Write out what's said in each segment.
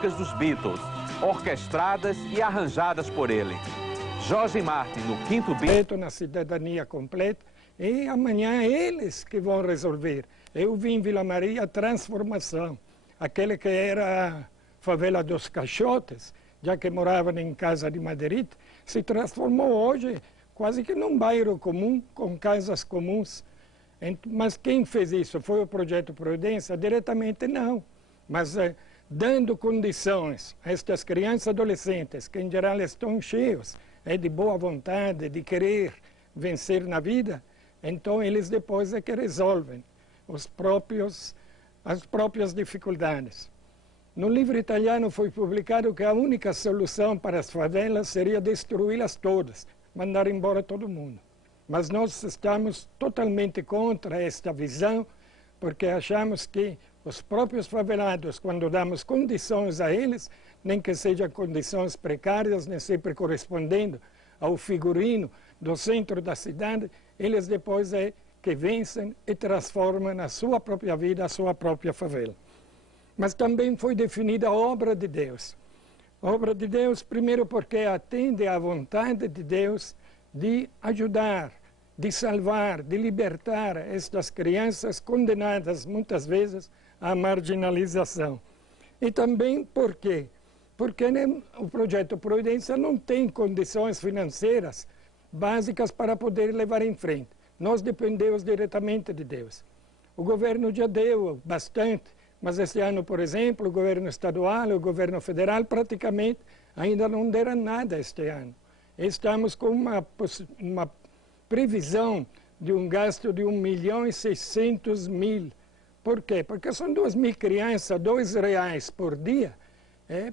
dos Beatles, orquestradas e arranjadas por ele. Jorge Martin, no quinto Beatle, na cidadania completa, e amanhã eles que vão resolver. Eu vi em Vila Maria a transformação. Aquele que era a favela dos Caixotes, já que moravam em casa de madeirite, se transformou hoje quase que num bairro comum, com casas comuns. Mas quem fez isso? Foi o Projeto Providência? Diretamente não. Mas dando condições a estas crianças e adolescentes, que em geral estão cheios de boa vontade, de querer vencer na vida, então eles depois é que resolvem as próprias dificuldades. No livro italiano foi publicado que a única solução para as favelas seria destruí-las todas, mandar embora todo mundo. Mas nós estamos totalmente contra esta visão, porque achamos que os próprios favelados, quando damos condições a eles, nem que sejam condições precárias, nem sempre correspondendo ao figurino do centro da cidade, eles depois é que vencem e transformam a sua própria vida, a sua própria favela. Mas também foi definida a obra de Deus. A obra de Deus, primeiro porque atende à vontade de Deus de ajudar, de salvar, de libertar estas crianças condenadas muitas vezes à marginalização. E também por quê? Porque o Projeto Providência não tem condições financeiras básicas para poder levar em frente. Nós dependemos diretamente de Deus. O governo já deu bastante, mas este ano, por exemplo, o governo estadual e o governo federal praticamente ainda não deram nada este ano. Estamos com uma previsão de um gasto de 1.600.000. Por quê? Porque são 2.000 crianças, R$2 por dia,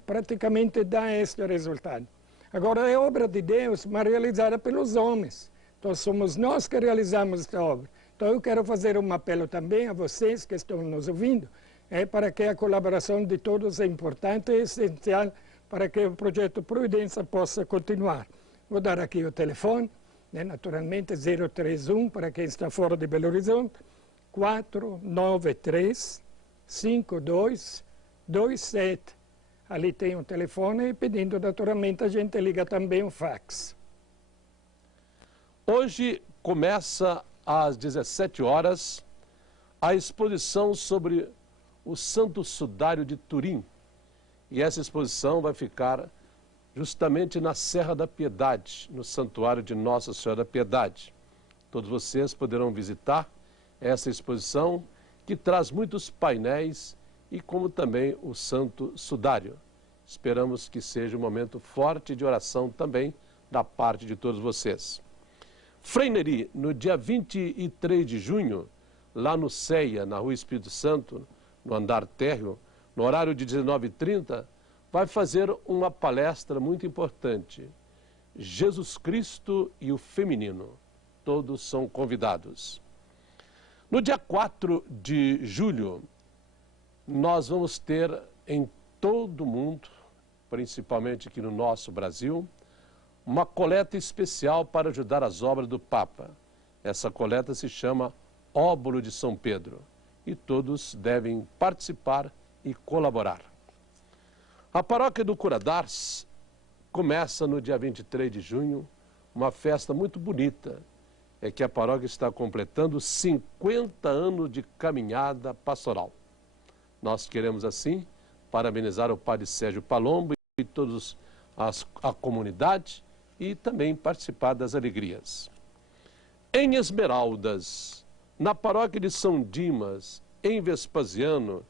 praticamente dá este resultado. Agora, é obra de Deus, mas realizada pelos homens. Então, somos nós que realizamos esta obra. Então, eu quero fazer um apelo também a vocês que estão nos ouvindo, para que a colaboração de todos é importante e essencial para que o Projeto Providência possa continuar. Vou dar aqui o telefone, naturalmente 031 para quem está fora de Belo Horizonte, 493-5227. Ali tem o telefone e pedindo naturalmente a gente liga também o fax. Hoje começa às 17 horas a exposição sobre o Santo Sudário de Turim. E essa exposição vai ficar justamente na Serra da Piedade, no Santuário de Nossa Senhora da Piedade. Todos vocês poderão visitar essa exposição que traz muitos painéis e como também o Santo Sudário. Esperamos que seja um momento forte de oração também da parte de todos vocês. Frei Neri, no dia 23 de junho, lá no CEA, na Rua Espírito Santo, no andar térreo, no horário de 19h30, vai fazer uma palestra muito importante. Jesus Cristo e o Feminino. Todos são convidados. No dia 4 de julho, nós vamos ter em todo o mundo, principalmente aqui no nosso Brasil, uma coleta especial para ajudar as obras do Papa. Essa coleta se chama Óbolo de São Pedro e todos devem participar e colaborar. A paróquia do Curadars começa no dia 23 de junho, uma festa muito bonita. É que a paróquia está completando 50 anos de caminhada pastoral. Nós queremos, assim, parabenizar o padre Sérgio Palombo e toda a comunidade e também participar das alegrias. Em Esmeraldas, na paróquia de São Dimas, em Vespasiano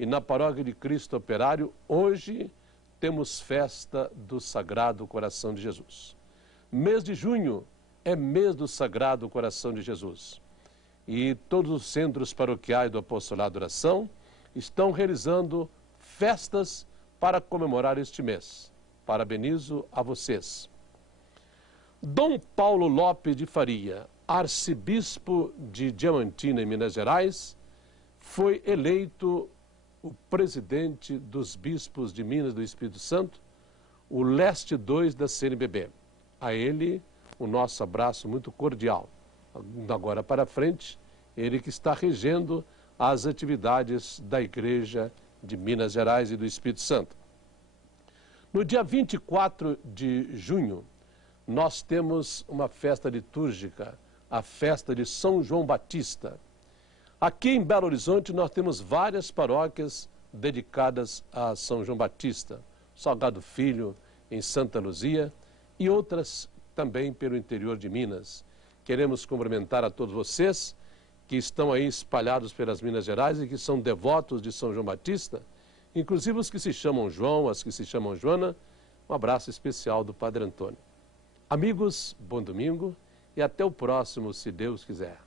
e na paróquia de Cristo Operário, hoje temos festa do Sagrado Coração de Jesus. Mês de junho é mês do Sagrado Coração de Jesus. E todos os centros paroquiais do Apostolado de Oração estão realizando festas para comemorar este mês. Parabenizo a vocês. Dom Paulo Lopes de Faria, arcebispo de Diamantina, em Minas Gerais, foi eleito o presidente dos bispos de Minas do Espírito Santo, o Leste 2 da CNBB. A ele, o nosso abraço muito cordial. Agora para frente, ele que está regendo as atividades da Igreja de Minas Gerais e do Espírito Santo. No dia 24 de junho, nós temos uma festa litúrgica, a festa de São João Batista. Aqui em Belo Horizonte nós temos várias paróquias dedicadas a São João Batista, Salgado Filho, em Santa Luzia, e outras também pelo interior de Minas. Queremos cumprimentar a todos vocês que estão aí espalhados pelas Minas Gerais e que são devotos de São João Batista, inclusive os que se chamam João, as que se chamam Joana. Um abraço especial do Padre Antônio. Amigos, bom domingo e até o próximo, se Deus quiser.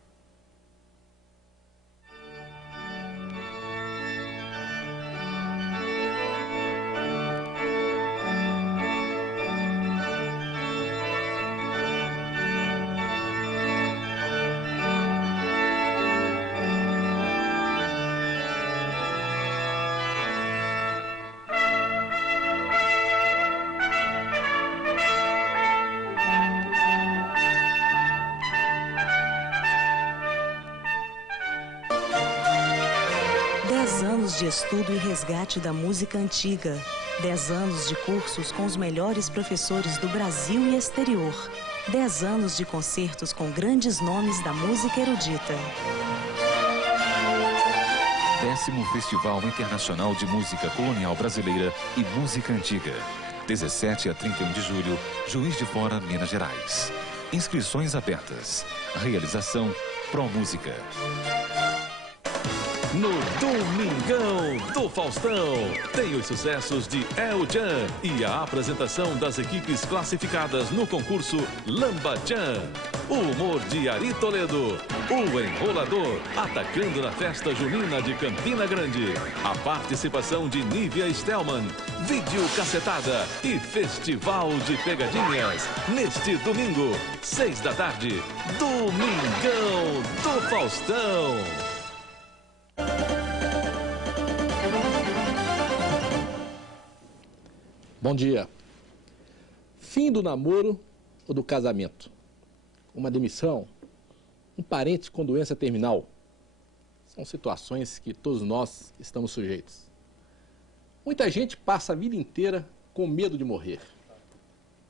De estudo e resgate da música antiga. 10 anos de cursos com os melhores professores do Brasil e exterior. 10 anos de concertos com grandes nomes da música erudita. 10º Festival Internacional de Música Colonial Brasileira e Música Antiga. 17 a 31 de julho, Juiz de Fora, Minas Gerais. Inscrições abertas. Realização ProMúsica. No Domingão do Faustão, tem os sucessos de El Chan e a apresentação das equipes classificadas no concurso Lamba Chan. O humor de Ari Toledo, o Enrolador, atacando na festa junina de Campina Grande. A participação de Nívia Stelman, videocassetada e festival de pegadinhas. Neste domingo, 6 da tarde, Domingão do Faustão. Bom dia. Fim do namoro ou do casamento? Uma demissão? Um parente com doença terminal? São situações que todos nós estamos sujeitos. Muita gente passa a vida inteira com medo de morrer.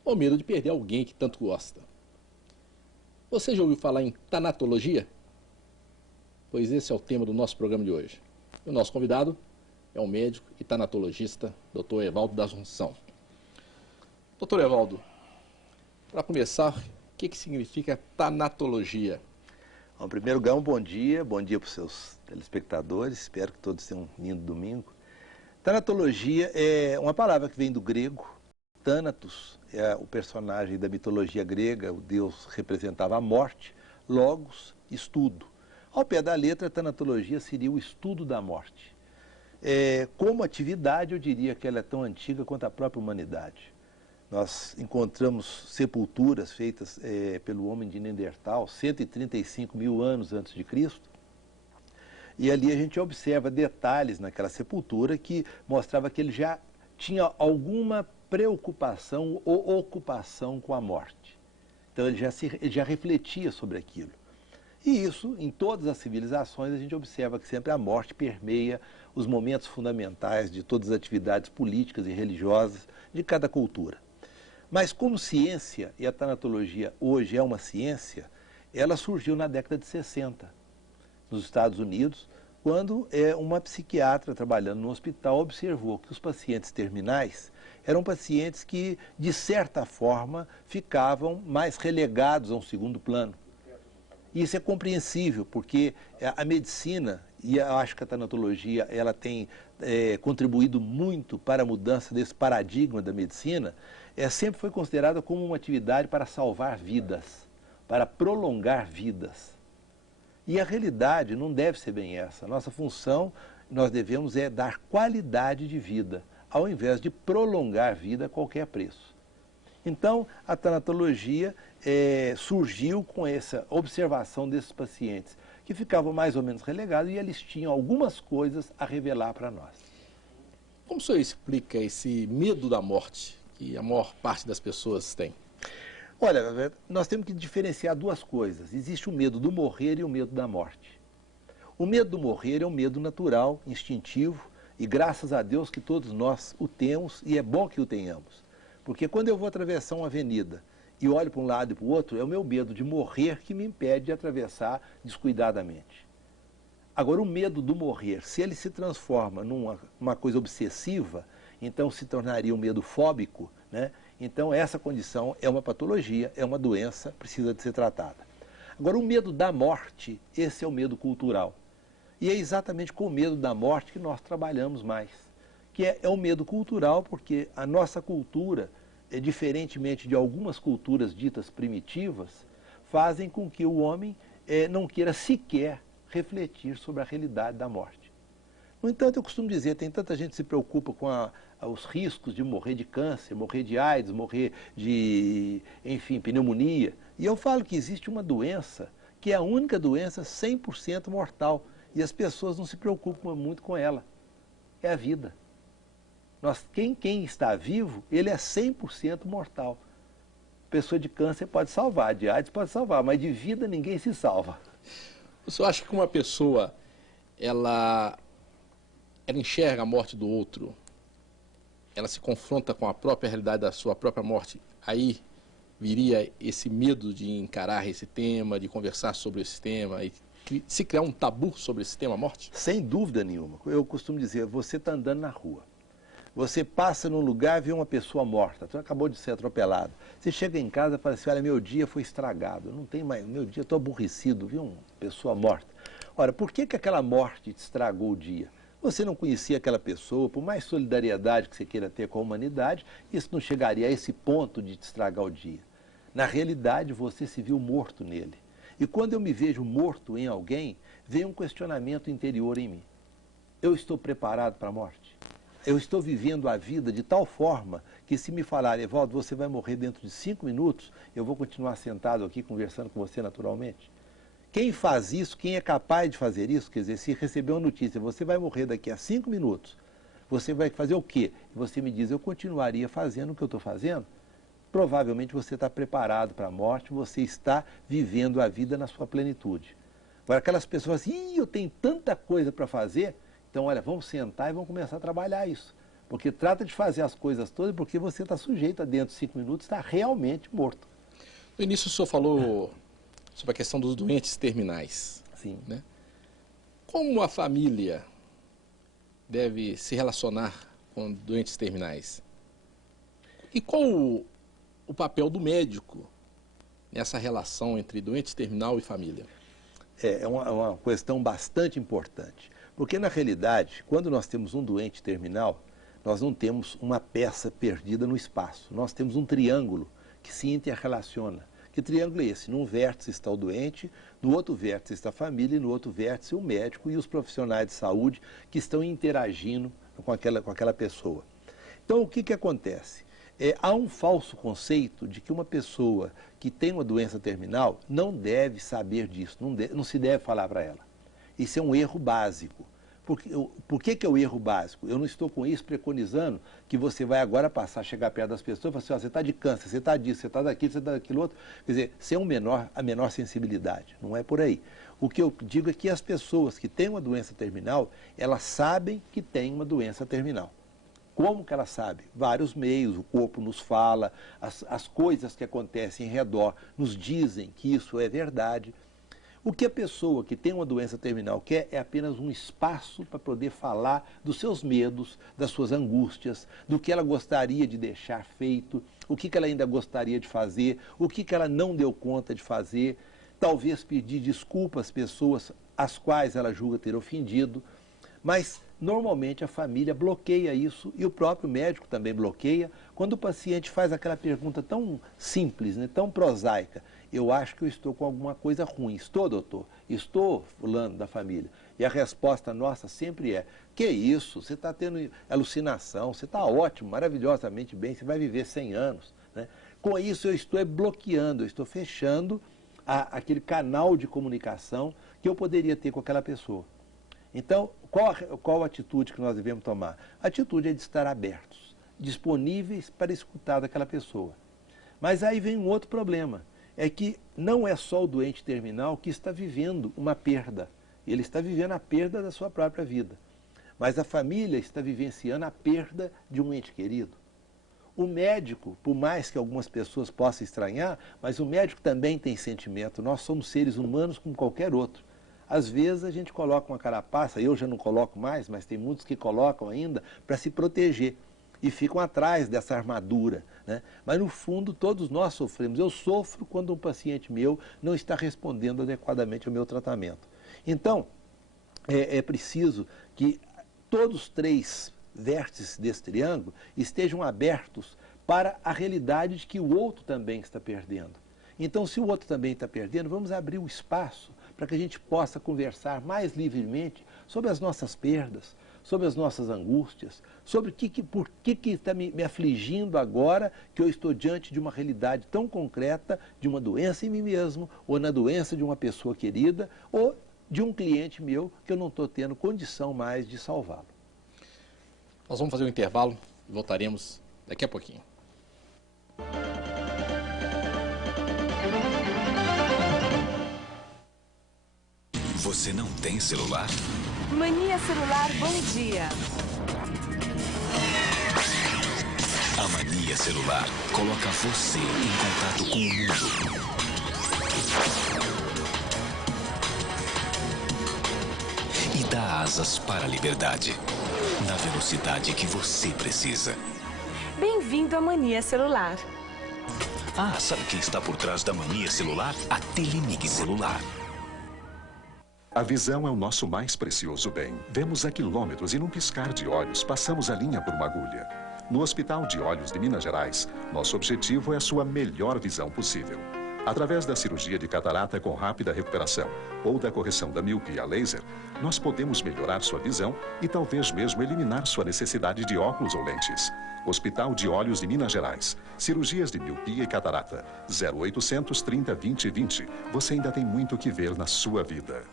Ou medo de perder alguém que tanto gosta. Você já ouviu falar em tanatologia? Pois esse é o tema do nosso programa de hoje. E o nosso convidado é o médico e tanatologista, Dr. Evaldo da Assunção. Doutor Evaldo, para começar, o que significa tanatologia? Bom, em primeiro lugar, um bom dia para os seus telespectadores, espero que todos tenham um lindo domingo. Tanatologia é uma palavra que vem do grego. Thanatos é o personagem da mitologia grega, o deus representava a morte, logos, estudo. Ao pé da letra, a tanatologia seria o estudo da morte. Como atividade, eu diria que ela é tão antiga quanto a própria humanidade. Nós encontramos sepulturas feitas pelo homem de Neandertal, 135 mil anos antes de Cristo, e ali a gente observa detalhes naquela sepultura que mostrava que ele já tinha alguma preocupação ou ocupação com a morte. Então ele já refletia sobre aquilo. E isso, em todas as civilizações, a gente observa que sempre a morte permeia os momentos fundamentais de todas as atividades políticas e religiosas de cada cultura. Mas como ciência, e a tanatologia hoje é uma ciência, ela surgiu na década de 60, nos Estados Unidos, quando uma psiquiatra trabalhando no hospital observou que os pacientes terminais eram pacientes que, de certa forma, ficavam mais relegados a um segundo plano. Isso é compreensível, porque a medicina, e eu acho que a tanatologia ela tem contribuído muito para a mudança desse paradigma da medicina, sempre foi considerada como uma atividade para salvar vidas, para prolongar vidas. E a realidade não deve ser bem essa. Nossa função, nós devemos dar qualidade de vida, ao invés de prolongar a vida a qualquer preço. Então, a tanatologia surgiu com essa observação desses pacientes, que ficavam mais ou menos relegados e eles tinham algumas coisas a revelar para nós. Como o senhor explica esse medo da morte que a maior parte das pessoas tem? Olha, nós temos que diferenciar duas coisas. Existe o medo do morrer e o medo da morte. O medo do morrer é um medo natural, instintivo, E graças a Deus que todos nós o temos e é bom que o tenhamos. Porque quando eu vou atravessar uma avenida e olho para um lado e para o outro, é o meu medo de morrer que me impede de atravessar descuidadamente. Agora, o medo do morrer, se ele se transforma numa coisa obsessiva, então se tornaria um medo fóbico, né? Então essa condição é uma patologia, é uma doença, precisa de ser tratada. Agora, o medo da morte, esse é o medo cultural. E é exatamente com o medo da morte que nós trabalhamos mais. Que é o medo cultural, porque a nossa cultura, diferentemente de algumas culturas ditas primitivas, fazem com que o homem não queira sequer refletir sobre a realidade da morte. No entanto, eu costumo dizer, tem tanta gente que se preocupa com os riscos de morrer de câncer, morrer de AIDS, morrer de, enfim, pneumonia. E eu falo que existe uma doença que é a única doença 100% mortal. E as pessoas não se preocupam muito com ela. É a vida. Quem está vivo, ele é 100% mortal. Pessoa de câncer pode salvar, de AIDS pode salvar, mas de vida ninguém se salva. O senhor acha que uma pessoa, ela enxerga a morte do outro, ela se confronta com a própria realidade da sua própria morte, aí viria esse medo de encarar esse tema, de conversar sobre esse tema, e se criar um tabu sobre esse tema morte? Sem dúvida nenhuma. Eu costumo dizer, você está andando na rua, você passa num lugar e vê uma pessoa morta, você acabou de ser atropelado. Você chega em casa e fala assim, olha, meu dia foi estragado, não tem mais, meu dia, estou aborrecido, vi uma pessoa morta. Ora, por que aquela morte te estragou o dia? Você não conhecia aquela pessoa, por mais solidariedade que você queira ter com a humanidade, isso não chegaria a esse ponto de te estragar o dia. Na realidade, você se viu morto nele. E quando eu me vejo morto em alguém, vem um questionamento interior em mim. Eu estou preparado para a morte? Eu estou vivendo a vida de tal forma que se me falar, Evaldo, você vai morrer dentro de 5 minutos, eu vou continuar sentado aqui conversando com você naturalmente? Quem faz isso, quem é capaz de fazer isso, quer dizer, se receber uma notícia, você vai morrer daqui a 5 minutos, você vai fazer o quê? Você me diz, eu continuaria fazendo o que eu estou fazendo? Provavelmente você está preparado para a morte, você está vivendo a vida na sua plenitude. Agora, aquelas pessoas assim, eu tenho tanta coisa para fazer, então, olha, vamos sentar e vamos começar a trabalhar isso. Porque trata de fazer as coisas todas, porque você está sujeito a dentro de 5 minutos, está realmente morto. No início o senhor falou sobre a questão dos doentes terminais. Sim. Né? Como a família deve se relacionar com doentes terminais? E qual o papel do médico nessa relação entre doente terminal e família? É uma questão bastante importante. Porque, na realidade, quando nós temos um doente terminal, nós não temos uma peça perdida no espaço. Nós temos um triângulo que se interrelaciona. Que triângulo é esse? Num vértice está o doente, no outro vértice está a família e no outro vértice o médico e os profissionais de saúde que estão interagindo com aquela pessoa. Então, o que acontece? Há um falso conceito de que uma pessoa que tem uma doença terminal não deve saber disso, não se deve falar para ela. Isso é um erro básico. Por que é o erro básico? Eu não estou com isso preconizando que você vai agora passar a chegar perto das pessoas e falar assim, ó, você está de câncer, você está disso, você está daquilo, você está daquilo outro. Quer dizer, ser a menor sensibilidade, não é por aí. O que eu digo é que as pessoas que têm uma doença terminal, elas sabem que têm uma doença terminal. Como que ela sabe? Vários meios, o corpo nos fala, as coisas que acontecem em redor nos dizem que isso é verdade. O que a pessoa que tem uma doença terminal quer é apenas um espaço para poder falar dos seus medos, das suas angústias, do que ela gostaria de deixar feito, o que ela ainda gostaria de fazer, o que ela não deu conta de fazer, talvez pedir desculpa às pessoas às quais ela julga ter ofendido, mas normalmente a família bloqueia isso e o próprio médico também bloqueia quando o paciente faz aquela pergunta tão simples, né, tão prosaica. Eu acho que eu estou com alguma coisa ruim. Estou, doutor? Estou, fulano da família. E a resposta nossa sempre é, que isso? Você está tendo alucinação, você está ótimo, maravilhosamente bem, você vai viver 100 anos. Né? Com isso eu estou bloqueando, eu estou fechando aquele canal de comunicação que eu poderia ter com aquela pessoa. Então, qual a atitude que nós devemos tomar? A atitude é de estar abertos, disponíveis para escutar daquela pessoa. Mas aí vem um outro problema. É que não é só o doente terminal que está vivendo uma perda. Ele está vivendo a perda da sua própria vida. mas a família está vivenciando a perda de um ente querido. O médico, por mais que algumas pessoas possam estranhar, mas o médico também tem sentimento. Nós somos seres humanos como qualquer outro. Às vezes a gente coloca uma carapaça, eu já não coloco mais, mas tem muitos que colocam ainda para se proteger e ficam atrás dessa armadura, né? Mas no fundo todos nós sofremos. Eu sofro quando um paciente meu não está respondendo adequadamente ao meu tratamento. Então, é preciso que todos os 3 vértices desse triângulo estejam abertos para a realidade de que o outro também está perdendo. Então, se o outro também está perdendo, vamos abrir o espaço para que a gente possa conversar mais livremente sobre as nossas perdas, sobre as nossas angústias, sobre por que está me afligindo agora que eu estou diante de uma realidade tão concreta, de uma doença em mim mesmo, ou na doença de uma pessoa querida, ou de um cliente meu que eu não estou tendo condição mais de salvá-lo. Nós vamos fazer um intervalo e voltaremos daqui a pouquinho. Você não tem celular? Mania Celular, bom dia. A Mania Celular coloca você em contato com o mundo. E dá asas para a liberdade, na velocidade que você precisa. Bem-vindo à Mania Celular. Ah, sabe quem está por trás da Mania Celular? A Telemig Celular. A visão é o nosso mais precioso bem. Vemos a quilômetros e num piscar de olhos passamos a linha por uma agulha. No Hospital de Olhos de Minas Gerais, nosso objetivo é a sua melhor visão possível. Através da cirurgia de catarata com rápida recuperação ou da correção da miopia a laser, nós podemos melhorar sua visão e talvez mesmo eliminar sua necessidade de óculos ou lentes. Hospital de Olhos de Minas Gerais. Cirurgias de miopia e catarata. 0800 30 20 20. Você ainda tem muito que ver na sua vida.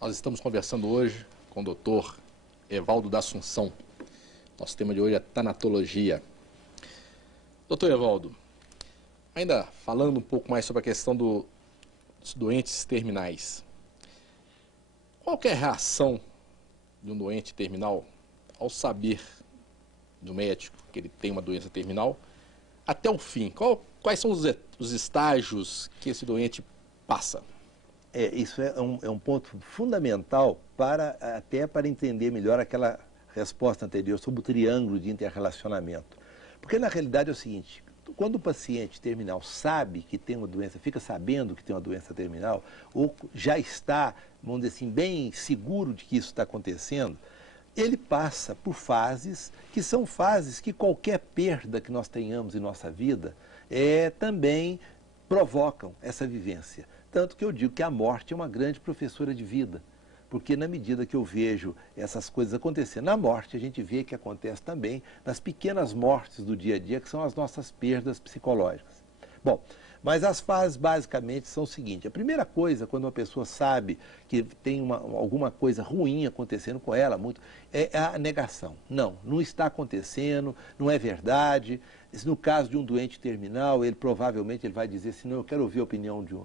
Nós estamos conversando hoje com o doutor Evaldo da Assunção. Nosso tema de hoje é tanatologia. Doutor Evaldo, ainda falando um pouco mais sobre a questão dos doentes terminais. Qual que é a reação de um doente terminal ao saber do médico que ele tem uma doença terminal até o fim? Quais são os estágios que esse doente passa? Isso é um ponto fundamental até para entender melhor aquela resposta anterior sobre o triângulo de interrelacionamento. Porque na realidade é o seguinte, quando o paciente terminal sabe que tem uma doença, fica sabendo que tem uma doença terminal, ou já está, vamos dizer assim, bem seguro de que isso está acontecendo, ele passa por fases que são fases que qualquer perda que nós tenhamos em nossa vida também provocam essa vivência. Tanto que eu digo que a morte é uma grande professora de vida, porque na medida que eu vejo essas coisas acontecendo na morte, a gente vê que acontece também nas pequenas mortes do dia a dia, que são as nossas perdas psicológicas. Bom, mas as fases basicamente são o seguinte: a primeira coisa, quando uma pessoa sabe que tem alguma coisa ruim acontecendo com ela, é a negação. Não está acontecendo, não é verdade. No caso de um doente terminal, ele provavelmente vai dizer assim, não, eu quero ouvir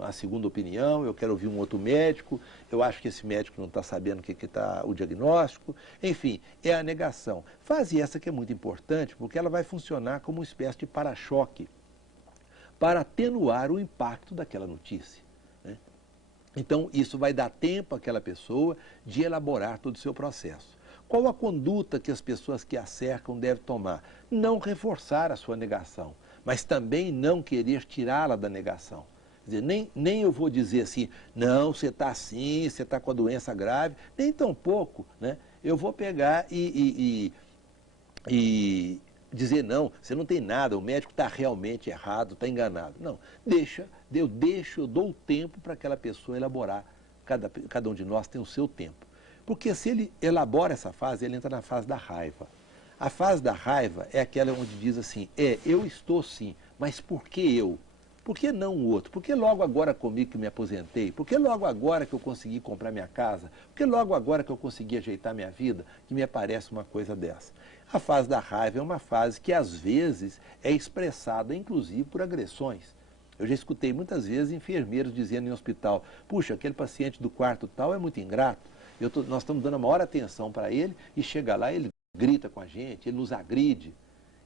a segunda opinião, eu quero ouvir um outro médico, eu acho que esse médico não está sabendo o que está o diagnóstico. Enfim, é a negação. Fase essa que é muito importante, porque ela vai funcionar como uma espécie de para-choque para atenuar o impacto daquela notícia, né? Então, isso vai dar tempo àquela pessoa de elaborar todo o seu processo. Qual a conduta que as pessoas que a cercam devem tomar? Não reforçar a sua negação, mas também não querer tirá-la da negação. Quer dizer, nem eu vou dizer assim, não, você está assim, você está com a doença grave, nem tampouco, né? Eu vou pegar e dizer, não, você não tem nada, o médico está realmente errado, está enganado. Não, eu dou o tempo para aquela pessoa elaborar, cada um de nós tem o seu tempo. Porque se ele elabora essa fase, ele entra na fase da raiva. A fase da raiva é aquela onde diz assim, eu estou sim, mas por que eu? Por que não o outro? Por que logo agora comigo que me aposentei? Por que logo agora que eu consegui comprar minha casa? Por que logo agora que eu consegui ajeitar minha vida que me aparece uma coisa dessa? A fase da raiva é uma fase que às vezes é expressada inclusive por agressões. Eu já escutei muitas vezes enfermeiros dizendo em hospital, puxa, aquele paciente do quarto tal é muito ingrato, nós estamos dando a maior atenção para ele e chega lá, ele grita com a gente, ele nos agride.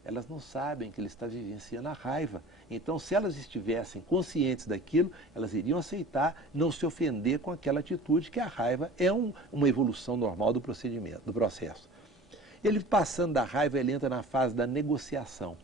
Elas não sabem que ele está vivenciando a raiva. Então, se elas estivessem conscientes daquilo, elas iriam aceitar, não se ofender com aquela atitude, que a raiva é uma evolução normal do procedimento, do processo. Ele passando da raiva, ele entra na fase da negociação.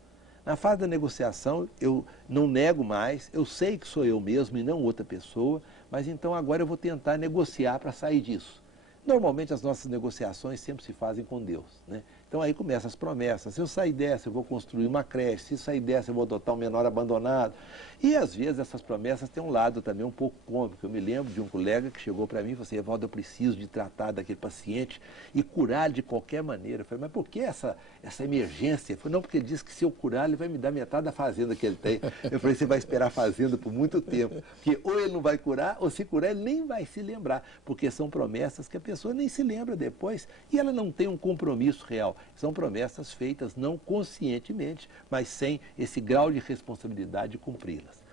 Na fase da negociação, eu não nego mais, eu sei que sou eu mesmo e não outra pessoa, mas então agora eu vou tentar negociar para sair disso. Normalmente as nossas negociações sempre se fazem com Deus, né? Então aí começam as promessas, se eu sair dessa eu vou construir uma creche, se sair dessa eu vou adotar um menor abandonado. E às vezes essas promessas têm um lado também um pouco cômico. Eu me lembro de um colega que chegou para mim e falou assim, Evaldo, eu preciso de tratar daquele paciente e curar de qualquer maneira. Eu falei, mas por que essa emergência? Ele falou, não, porque ele disse que se eu curar ele vai me dar metade da fazenda que ele tem. Eu falei, você vai esperar a fazenda por muito tempo, porque ou ele não vai curar, ou se curar ele nem vai se lembrar, porque são promessas que a pessoa nem se lembra depois e ela não tem um compromisso real. São promessas feitas não conscientemente, mas sem esse grau de responsabilidade de cumpri-las.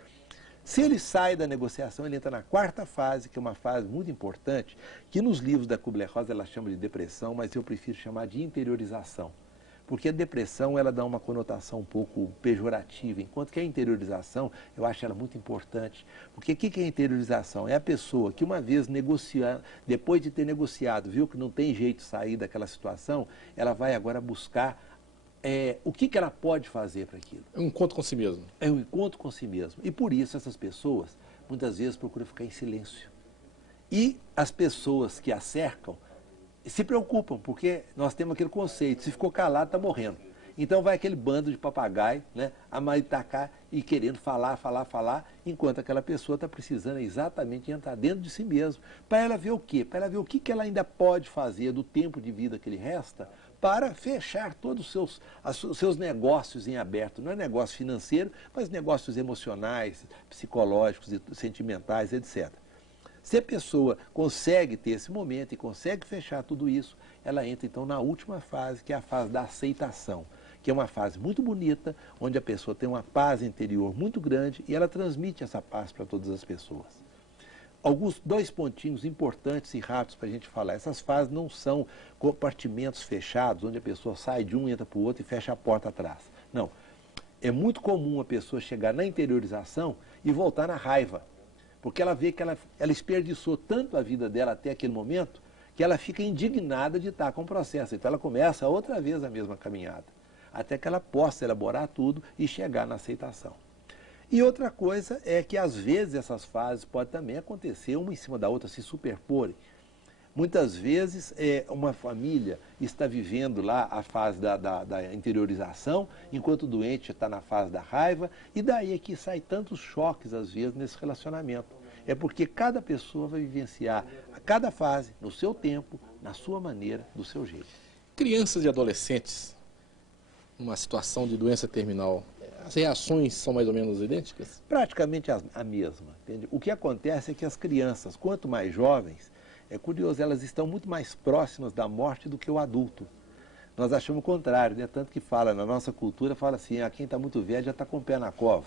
Se ele sai da negociação, ele entra na quarta fase, que é uma fase muito importante, que nos livros da Kubler-Ross ela chama de depressão, mas eu prefiro chamar de interiorização. Porque a depressão ela dá uma conotação um pouco pejorativa, enquanto que a interiorização, eu acho ela muito importante. Porque o que é a interiorização? É a pessoa que uma vez negociando, depois de ter negociado, viu que não tem jeito de sair daquela situação, ela vai agora buscar o que ela pode fazer para aquilo. É um encontro com si mesmo. É um encontro com si mesmo. E por isso essas pessoas, muitas vezes, procuram ficar em silêncio. E as pessoas que a cercam, se preocupam, porque nós temos aquele conceito, se ficou calado, está morrendo. Então vai aquele bando de papagaio, né, a maritacar e querendo falar, enquanto aquela pessoa está precisando exatamente entrar dentro de si mesmo, para ela ver o quê? Para ela ver o que ela ainda pode fazer do tempo de vida que lhe resta, para fechar todos os seus negócios em aberto. Não é negócio financeiro, mas negócios emocionais, psicológicos, sentimentais, etc. Se a pessoa consegue ter esse momento e consegue fechar tudo isso, ela entra então na última fase, que é a fase da aceitação, que é uma fase muito bonita, onde a pessoa tem uma paz interior muito grande e ela transmite essa paz para todas as pessoas. Dois pontinhos importantes e rápidos para a gente falar. Essas fases não são compartimentos fechados, onde a pessoa sai de um, entra para o outro e fecha a porta atrás. Não. É muito comum a pessoa chegar na interiorização e voltar na raiva. Porque ela vê que ela desperdiçou tanto a vida dela até aquele momento, que ela fica indignada de estar com o processo. Então ela começa outra vez a mesma caminhada, até que ela possa elaborar tudo e chegar na aceitação. E outra coisa é que às vezes essas fases podem também acontecer uma em cima da outra, se superporem. Muitas vezes uma família está vivendo lá a fase da interiorização, enquanto o doente está na fase da raiva, e daí é que saem tantos choques, às vezes, nesse relacionamento. É porque cada pessoa vai vivenciar a cada fase, no seu tempo, na sua maneira, do seu jeito. Crianças e adolescentes, numa situação de doença terminal, as reações são mais ou menos idênticas? Praticamente a mesma. Entende? O que acontece é que as crianças, quanto mais jovens, é curioso, elas estão muito mais próximas da morte do que o adulto. Nós achamos o contrário, né? Tanto que fala, na nossa cultura, fala assim, quem está muito velho já está com o pé na cova.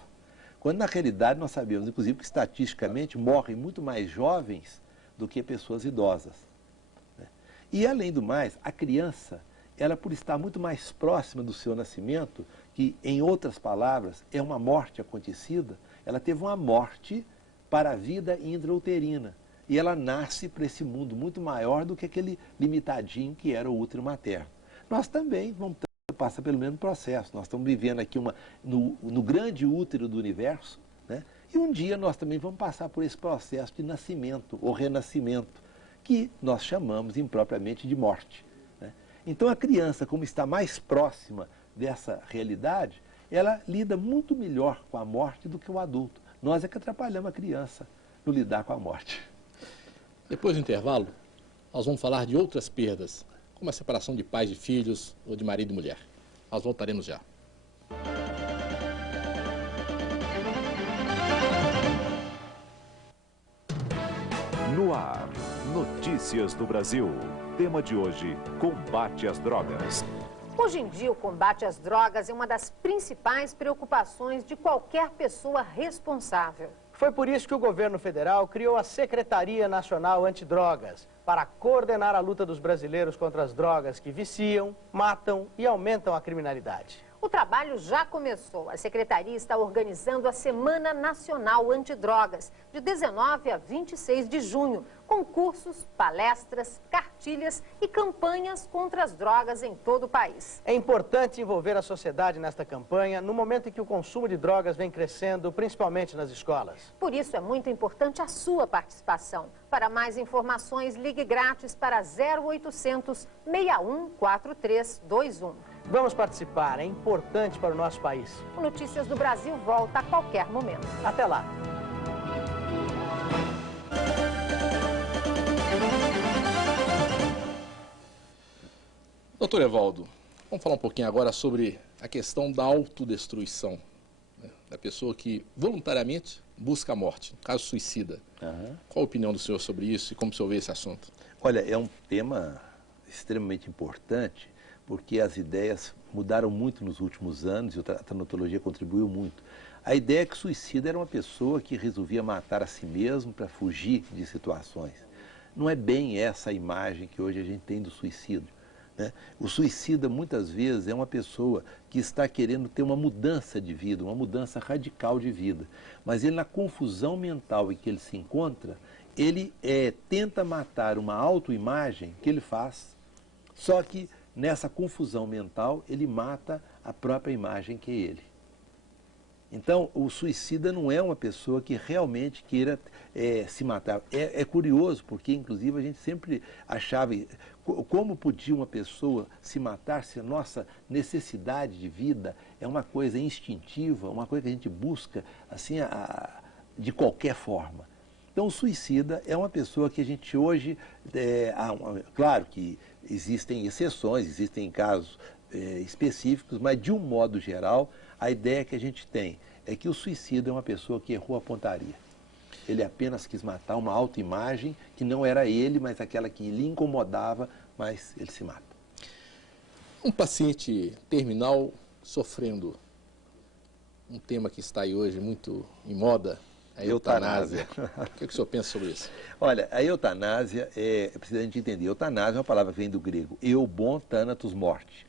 Quando na realidade nós sabemos, inclusive, que estatisticamente morrem muito mais jovens do que pessoas idosas, né? E além do mais, a criança, ela por estar muito mais próxima do seu nascimento, que em outras palavras é uma morte acontecida, ela teve uma morte para a vida intrauterina. E ela nasce para esse mundo muito maior do que aquele limitadinho que era o útero materno. Nós também vamos passar pelo mesmo processo. Nós estamos vivendo aqui no grande útero do universo, né? E um dia nós também vamos passar por esse processo de nascimento ou renascimento, que nós chamamos impropriamente de morte, né? Então a criança, como está mais próxima dessa realidade, ela lida muito melhor com a morte do que o adulto. Nós é que atrapalhamos a criança no lidar com a morte. Depois do intervalo, nós vamos falar de outras perdas, como a separação de pais e filhos ou de marido e mulher. Nós voltaremos já. No ar, notícias do Brasil. Tema de hoje, combate às drogas. Hoje em dia, o combate às drogas é uma das principais preocupações de qualquer pessoa responsável. Foi por isso que o governo federal criou a Secretaria Nacional Antidrogas, para coordenar a luta dos brasileiros contra as drogas que viciam, matam e aumentam a criminalidade. O trabalho já começou. A Secretaria está organizando a Semana Nacional Antidrogas, de 19 a 26 de junho, com cursos, palestras, cartilhas e campanhas contra as drogas em todo o país. É importante envolver a sociedade nesta campanha, no momento em que o consumo de drogas vem crescendo, principalmente nas escolas. Por isso é muito importante a sua participação. Para mais informações, ligue grátis para 0800 61 4321. Vamos participar, é importante para o nosso país. O Notícias do Brasil volta a qualquer momento. Até lá. Doutor Evaldo, vamos falar um pouquinho agora sobre a questão da autodestruição, né? Da pessoa que voluntariamente busca a morte, no caso suicida. Qual a opinião do senhor sobre isso e como o senhor vê esse assunto? Olha, é um tema extremamente importante, porque as ideias mudaram muito nos últimos anos e a tanatologia contribuiu muito. A ideia é que o suicida era uma pessoa que resolvia matar a si mesmo para fugir de situações. Não é bem essa a imagem que hoje a gente tem do suicídio, né? O suicida, muitas vezes, é uma pessoa que está querendo ter uma mudança de vida, uma mudança radical de vida. Mas ele, na confusão mental em que ele se encontra, ele tenta matar uma autoimagem que ele faz, só que nessa confusão mental, ele mata a própria imagem que é ele. Então, o suicida não é uma pessoa que realmente queira se matar. É curioso, porque, inclusive, a gente sempre achava como podia uma pessoa se matar se a nossa necessidade de vida é uma coisa instintiva, uma coisa que a gente busca assim, de qualquer forma. Então, o suicida é uma pessoa que a gente hoje, claro que existem exceções, existem casos específicos, mas de um modo geral, a ideia que a gente tem é que o suicida é uma pessoa que errou a pontaria. Ele apenas quis matar uma autoimagem que não era ele, mas aquela que lhe incomodava, mas ele se mata. Um paciente terminal sofrendo, um tema que está aí hoje muito em moda, a eutanásia. O que o senhor pensa sobre isso? Olha, a eutanásia, precisa a gente entender, eutanásia é uma palavra que vem do grego, eu, bom, thanatos, morte.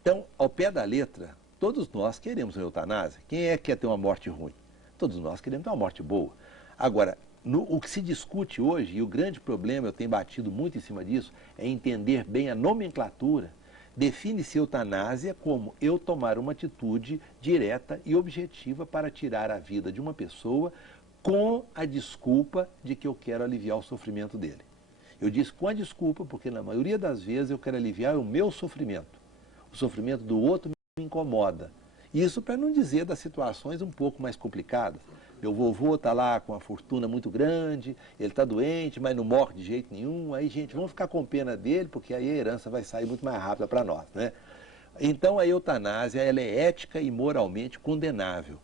Então, ao pé da letra, todos nós queremos a eutanásia. Quem é que quer ter uma morte ruim? Todos nós queremos ter uma morte boa. Agora, o que se discute hoje, e o grande problema, eu tenho batido muito em cima disso, é entender bem a nomenclatura. Define-se eutanásia como eu tomar uma atitude direta e objetiva para tirar a vida de uma pessoa com a desculpa de que eu quero aliviar o sofrimento dele. Eu disse com a desculpa porque na maioria das vezes eu quero aliviar o meu sofrimento. O sofrimento do outro me incomoda. Isso para não dizer das situações um pouco mais complicadas. Meu vovô está lá com uma fortuna muito grande, ele está doente, mas não morre de jeito nenhum. Aí, gente, vamos ficar com pena dele, porque aí a herança vai sair muito mais rápida para nós, né? Então, a eutanásia, ela é ética e moralmente condenável.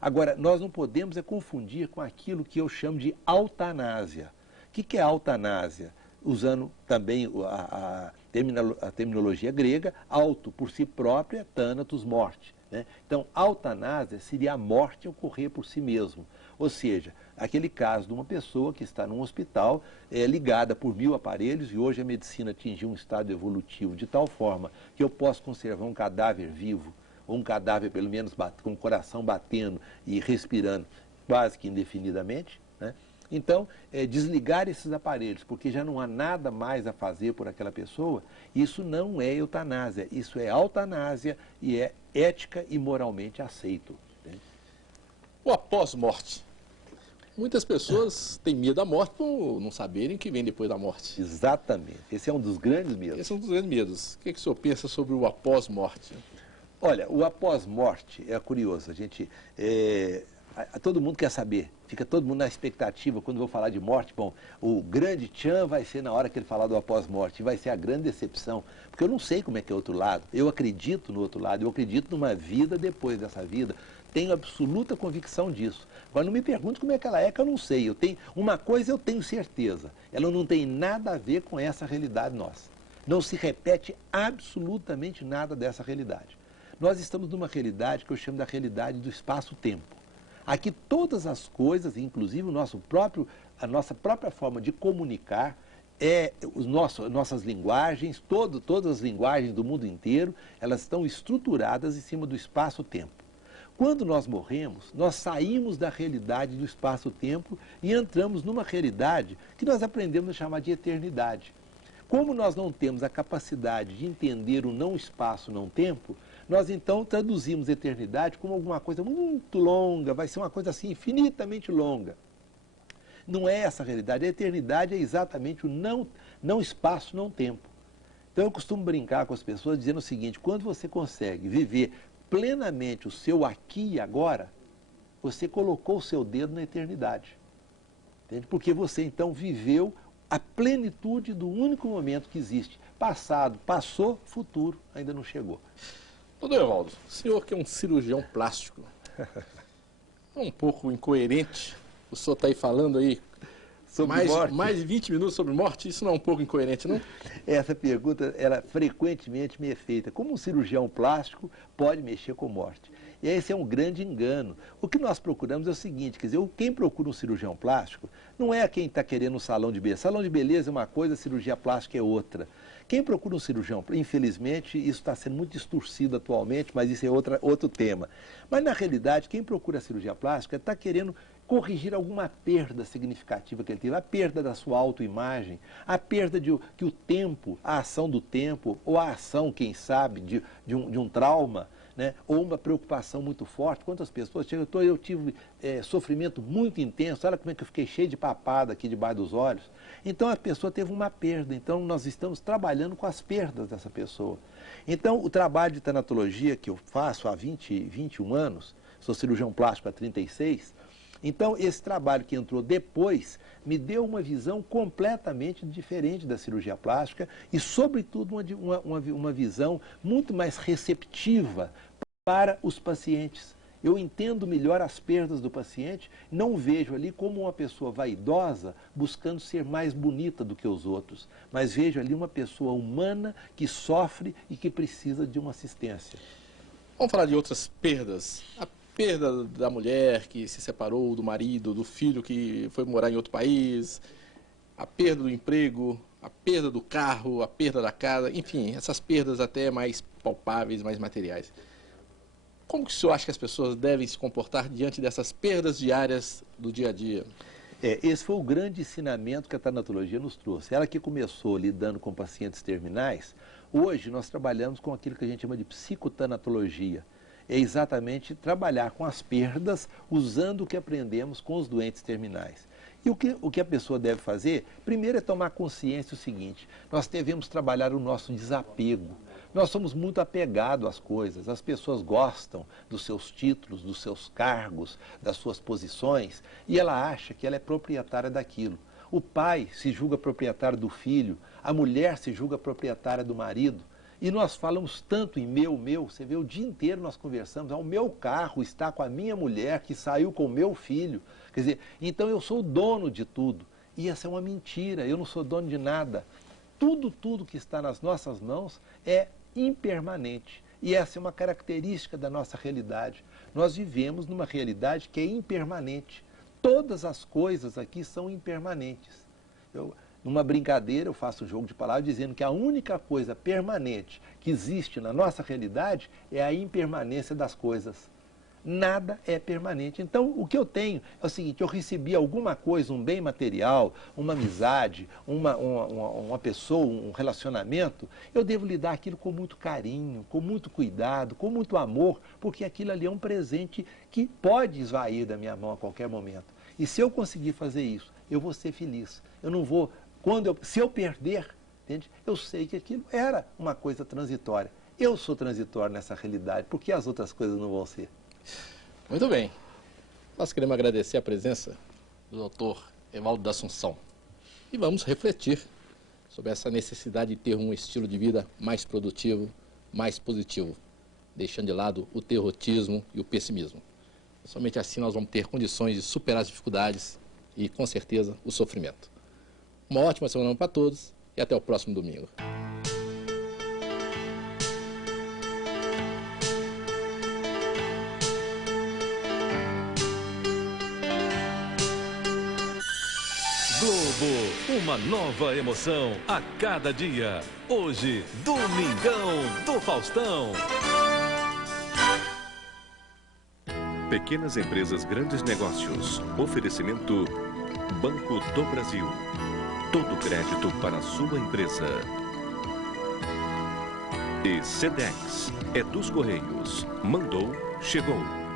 Agora, nós não podemos confundir com aquilo que eu chamo de eutanásia. O que é eutanásia? Usando também a terminologia grega, auto, por si própria, thanatos, morte. Né? Então, eutanásia seria a morte ocorrer por si mesmo. Ou seja, aquele caso de uma pessoa que está num hospital ligada por 1000 aparelhos e hoje a medicina atingiu um estado evolutivo de tal forma que eu posso conservar um cadáver vivo, ou um cadáver pelo menos com o coração batendo e respirando quase que indefinidamente, né? Então, desligar esses aparelhos, porque já não há nada mais a fazer por aquela pessoa, isso não é eutanásia, isso é eutanásia e é ética e moralmente aceito. Né? O após-morte. Muitas pessoas têm medo da morte por não saberem o que vem depois da morte. Exatamente, esse é um dos grandes medos. Esse é um dos grandes medos. O que o senhor pensa sobre o após-morte? Olha, o após-morte é curioso, a gente... todo mundo quer saber, fica todo mundo na expectativa quando vou falar de morte. Bom, o grande tchan vai ser na hora que ele falar do após-morte, vai ser a grande decepção, porque eu não sei como é que é o outro lado, eu acredito no outro lado, eu acredito numa vida depois dessa vida, tenho absoluta convicção disso. Agora não me pergunte como é que ela é, que eu não sei, uma coisa eu tenho certeza, ela não tem nada a ver com essa realidade nossa. Não se repete absolutamente nada dessa realidade. Nós estamos numa realidade que eu chamo da realidade do espaço-tempo. Aqui todas as coisas, inclusive a nossa própria forma de comunicar, nossas linguagens, todas as linguagens do mundo inteiro, elas estão estruturadas em cima do espaço-tempo. Quando nós morremos, nós saímos da realidade do espaço-tempo e entramos numa realidade que nós aprendemos a chamar de eternidade. Como nós não temos a capacidade de entender o não espaço, não tempo, nós então traduzimos eternidade como alguma coisa muito longa, vai ser uma coisa assim infinitamente longa. Não é essa a realidade. A eternidade é exatamente o não espaço, não tempo. Então eu costumo brincar com as pessoas dizendo o seguinte: quando você consegue viver plenamente o seu aqui e agora, você colocou o seu dedo na eternidade. Entende? Porque você então viveu a plenitude do único momento que existe. Passado, passou, futuro ainda não chegou. Doutor Evaldo, o senhor que é um cirurgião plástico, é um pouco incoerente. O senhor está aí falando aí mais de 20 minutos sobre morte, isso não é um pouco incoerente, não? Essa pergunta, ela frequentemente me é feita. Como um cirurgião plástico pode mexer com morte? E esse é um grande engano. O que nós procuramos é o seguinte, quer dizer, quem procura um cirurgião plástico não é quem está querendo um salão de beleza. Salão de beleza é uma coisa, cirurgia plástica é outra. Quem procura um cirurgião, infelizmente, isso está sendo muito distorcido atualmente, mas isso é outro tema. Mas, na realidade, quem procura a cirurgia plástica está querendo corrigir alguma perda significativa que ele teve, a perda da sua autoimagem, a perda que o tempo, a ação do tempo, ou a ação, quem sabe, de um trauma, né, ou uma preocupação muito forte. Quantas pessoas chegam, eu tive sofrimento muito intenso, olha como é que eu fiquei cheio de papada aqui debaixo dos olhos. Então a pessoa teve uma perda, então nós estamos trabalhando com as perdas dessa pessoa. Então o trabalho de tanatologia que eu faço há 21 anos, sou cirurgião plástico há 36, então esse trabalho que entrou depois me deu uma visão completamente diferente da cirurgia plástica e sobretudo uma visão muito mais receptiva para os pacientes. Eu entendo melhor as perdas do paciente, não vejo ali como uma pessoa vaidosa buscando ser mais bonita do que os outros, mas vejo ali uma pessoa humana que sofre e que precisa de uma assistência. Vamos falar de outras perdas. A perda da mulher que se separou do marido, do filho que foi morar em outro país, a perda do emprego, a perda do carro, a perda da casa, enfim, essas perdas até mais palpáveis, mais materiais. Como que o senhor acha que as pessoas devem se comportar diante dessas perdas diárias do dia a dia? Esse foi o grande ensinamento que a tanatologia nos trouxe. Ela que começou lidando com pacientes terminais, hoje nós trabalhamos com aquilo que a gente chama de psicotanatologia. É exatamente trabalhar com as perdas usando o que aprendemos com os doentes terminais. E o que a pessoa deve fazer, primeiro é tomar consciência do seguinte: nós devemos trabalhar o nosso desapego. Nós somos muito apegados às coisas, as pessoas gostam dos seus títulos, dos seus cargos, das suas posições, e ela acha que ela é proprietária daquilo. O pai se julga proprietário do filho, a mulher se julga proprietária do marido. E nós falamos tanto em meu, você vê, o dia inteiro nós conversamos, o meu carro está com a minha mulher que saiu com o meu filho. Quer dizer, então eu sou o dono de tudo. E essa é uma mentira, eu não sou dono de nada. Tudo que está nas nossas mãos é impermanente. E essa é uma característica da nossa realidade. Nós vivemos numa realidade que é impermanente. Todas as coisas aqui são impermanentes. Numa brincadeira, eu faço um jogo de palavras dizendo que a única coisa permanente que existe na nossa realidade é a impermanência das coisas. Nada é permanente. Então, o que eu tenho é o seguinte: eu recebi alguma coisa, um bem material, uma amizade, uma pessoa, um relacionamento, eu devo lidar aquilo com muito carinho, com muito cuidado, com muito amor, porque aquilo ali é um presente que pode esvair da minha mão a qualquer momento. E se eu conseguir fazer isso, eu vou ser feliz. Eu não vou... Se eu perder, entende? Eu sei que aquilo era uma coisa transitória. Eu sou transitório nessa realidade, porque as outras coisas não vão ser. Muito bem. Nós queremos agradecer a presença do Dr. Evaldo da Assunção. E vamos refletir sobre essa necessidade de ter um estilo de vida mais produtivo, mais positivo, deixando de lado o derrotismo e o pessimismo. Somente assim nós vamos ter condições de superar as dificuldades e, com certeza, o sofrimento. Uma ótima semana para todos e até o próximo domingo. novo, uma nova emoção a cada dia. Hoje, Domingão do Faustão. Pequenas empresas, grandes negócios. Oferecimento Banco do Brasil. Todo crédito para a sua empresa. E Sedex, é dos Correios. Mandou, chegou.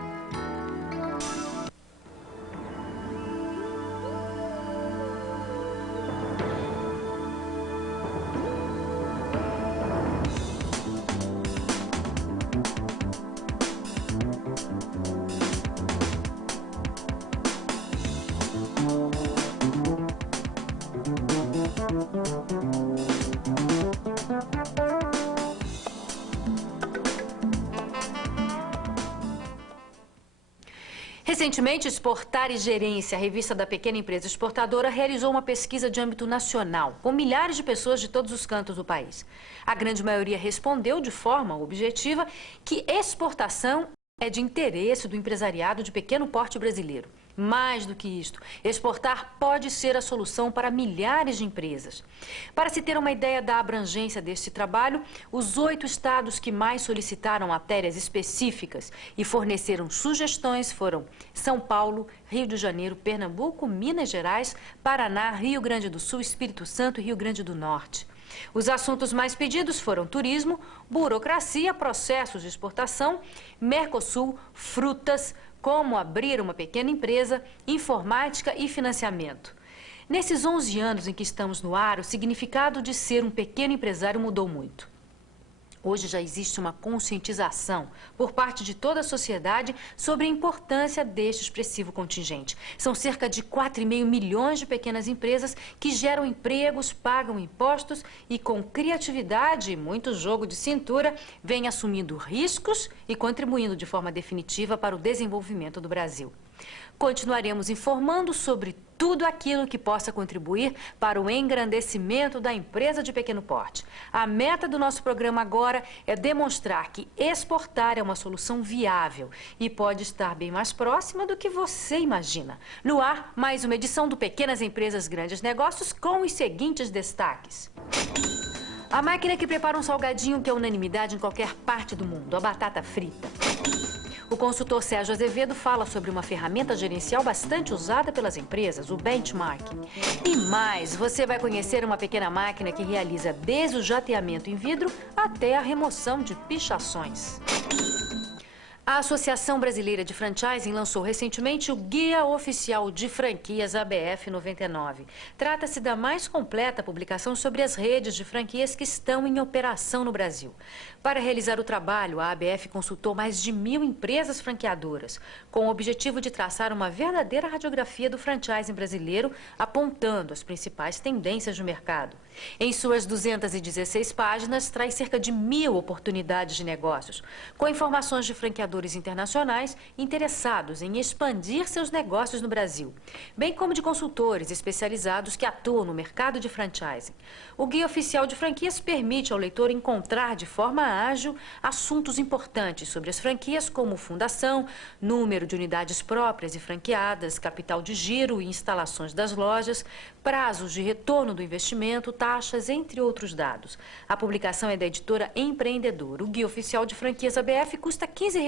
Recentemente, Exportar e Gerência, a revista da pequena empresa exportadora, realizou uma pesquisa de âmbito nacional, com milhares de pessoas de todos os cantos do país. A grande maioria respondeu de forma objetiva que exportação é de interesse do empresariado de pequeno porte brasileiro. Mais do que isto, exportar pode ser a solução para milhares de empresas. Para se ter uma ideia da abrangência deste trabalho, os 8 estados que mais solicitaram matérias específicas e forneceram sugestões foram São Paulo, Rio de Janeiro, Pernambuco, Minas Gerais, Paraná, Rio Grande do Sul, Espírito Santo e Rio Grande do Norte. Os assuntos mais pedidos foram turismo, burocracia, processos de exportação, Mercosul, frutas, como abrir uma pequena empresa, informática e financiamento. Nesses 11 anos em que estamos no ar, o significado de ser um pequeno empresário mudou muito. Hoje já existe uma conscientização por parte de toda a sociedade sobre a importância deste expressivo contingente. São cerca de 4,5 milhões de pequenas empresas que geram empregos, pagam impostos e, com criatividade e muito jogo de cintura, vêm assumindo riscos e contribuindo de forma definitiva para o desenvolvimento do Brasil. Continuaremos informando sobre tudo aquilo que possa contribuir para o engrandecimento da empresa de pequeno porte. A meta do nosso programa agora é demonstrar que exportar é uma solução viável e pode estar bem mais próxima do que você imagina. No ar, mais uma edição do Pequenas Empresas Grandes Negócios com os seguintes destaques. A máquina que prepara um salgadinho que é unanimidade em qualquer parte do mundo, a batata frita. O consultor Sérgio Azevedo fala sobre uma ferramenta gerencial bastante usada pelas empresas, o benchmarking. E mais, você vai conhecer uma pequena máquina que realiza desde o jateamento em vidro até a remoção de pichações. A Associação Brasileira de Franchising lançou recentemente o Guia Oficial de Franquias ABF 99. Trata-se da mais completa publicação sobre as redes de franquias que estão em operação no Brasil. Para realizar o trabalho, a ABF consultou mais de 1.000 empresas franqueadoras, com o objetivo de traçar uma verdadeira radiografia do franchising brasileiro, apontando as principais tendências do mercado. Em suas 216 páginas, traz cerca de 1.000 oportunidades de negócios, com informações de franqueadores internacionais interessados em expandir seus negócios no Brasil, bem como de consultores especializados que atuam no mercado de franchising. O Guia Oficial de Franquias permite ao leitor encontrar de forma ágil assuntos importantes sobre as franquias, como fundação, número de unidades próprias e franqueadas, capital de giro e instalações das lojas, prazos de retorno do investimento, taxas, entre outros dados. A publicação é da editora Empreendedor. O Guia Oficial de Franquias ABF custa R$ 15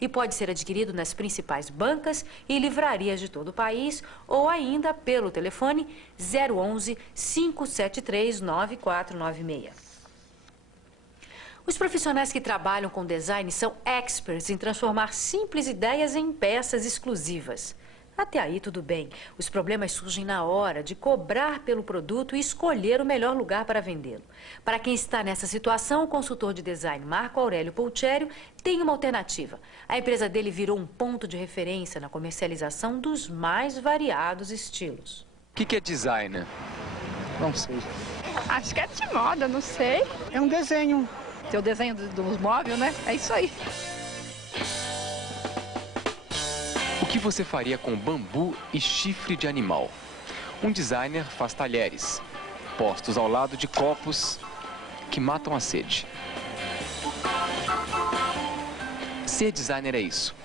e pode ser adquirido nas principais bancas e livrarias de todo o país ou ainda pelo telefone 011 573 9496. Os profissionais que trabalham com design são experts em transformar simples ideias em peças exclusivas. Até aí tudo bem. Os problemas surgem na hora de cobrar pelo produto e escolher o melhor lugar para vendê-lo. Para quem está nessa situação, o consultor de design Marco Aurélio Polchério tem uma alternativa. A empresa dele virou um ponto de referência na comercialização dos mais variados estilos. O que é designer? Não sei. Acho que é de moda, não sei. É um desenho. Tem o desenho dos móveis, né? É isso aí. O que você faria com bambu e chifre de animal? Um designer faz talheres, postos ao lado de copos que matam a sede. Ser designer é isso.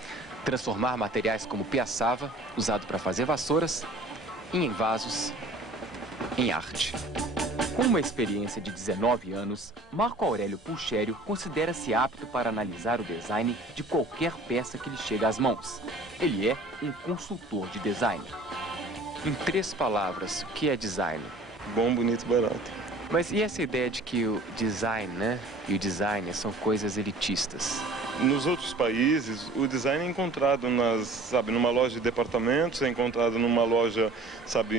Transformar materiais como piaçava, usado para fazer vassouras, em vasos em arte. Com uma experiência de 19 anos, Marco Aurélio Pulchério considera-se apto para analisar o design de qualquer peça que lhe chega às mãos. Ele é um consultor de design. Em 3 palavras, o que é design? Bom, bonito, barato. Mas e essa ideia de que o design, né, e o designer são coisas elitistas? Nos outros países, o design é encontrado numa loja de departamentos, é encontrado numa loja,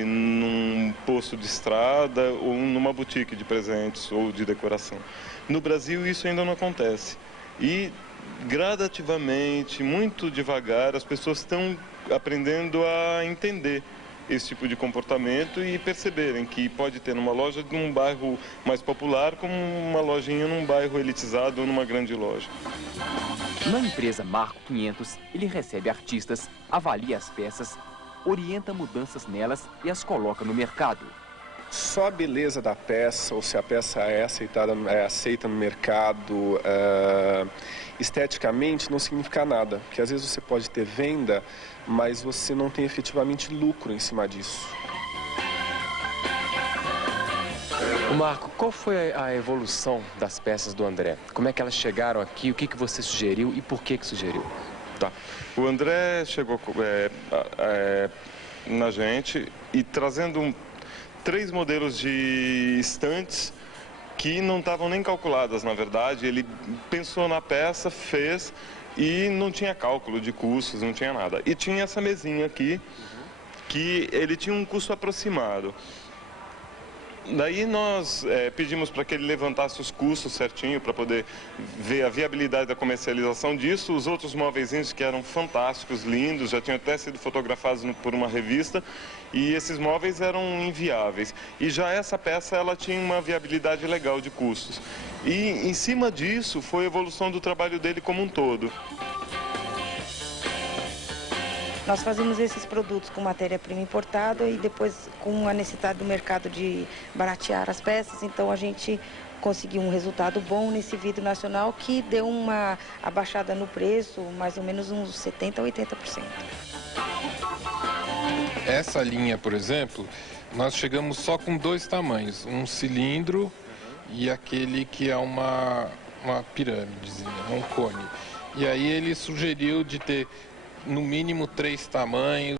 num posto de estrada ou numa boutique de presentes ou de decoração. No Brasil, isso ainda não acontece. E, gradativamente, muito devagar, as pessoas estão aprendendo a entender esse tipo de comportamento e perceberem que pode ter numa loja de um bairro mais popular como uma lojinha num bairro elitizado ou numa grande loja. Na empresa Marco 500, ele recebe artistas, avalia as peças, orienta mudanças nelas e as coloca no mercado. Só a beleza da peça, ou se a peça é aceita no mercado, esteticamente não significa nada. Porque às vezes você pode ter venda, mas você não tem efetivamente lucro em cima disso. Marco, qual foi a evolução das peças do André? Como é que elas chegaram aqui? O que você sugeriu e por que sugeriu? Tá. O André chegou na gente e trazendo 3 modelos de estantes que não estavam nem calculadas, na verdade. Ele pensou na peça, fez e não tinha cálculo de custos, não tinha nada. E tinha essa mesinha aqui, que ele tinha um custo aproximado. Daí nós pedimos para que ele levantasse os custos certinho para poder ver a viabilidade da comercialização disso. Os outros móveis que eram fantásticos, lindos, já tinham até sido fotografados por uma revista e esses móveis eram inviáveis. E já essa peça ela tinha uma viabilidade legal de custos. E em cima disso foi a evolução do trabalho dele como um todo. Nós fazemos esses produtos com matéria-prima importada e depois com a necessidade do mercado de baratear as peças, então a gente conseguiu um resultado bom nesse vidro nacional que deu uma abaixada no preço, mais ou menos uns 70% a 80%. Essa linha, por exemplo, nós chegamos só com 2 tamanhos, um cilindro e aquele que é uma pirâmidezinha, um cone. E aí ele sugeriu de ter no mínimo 3 tamanhos.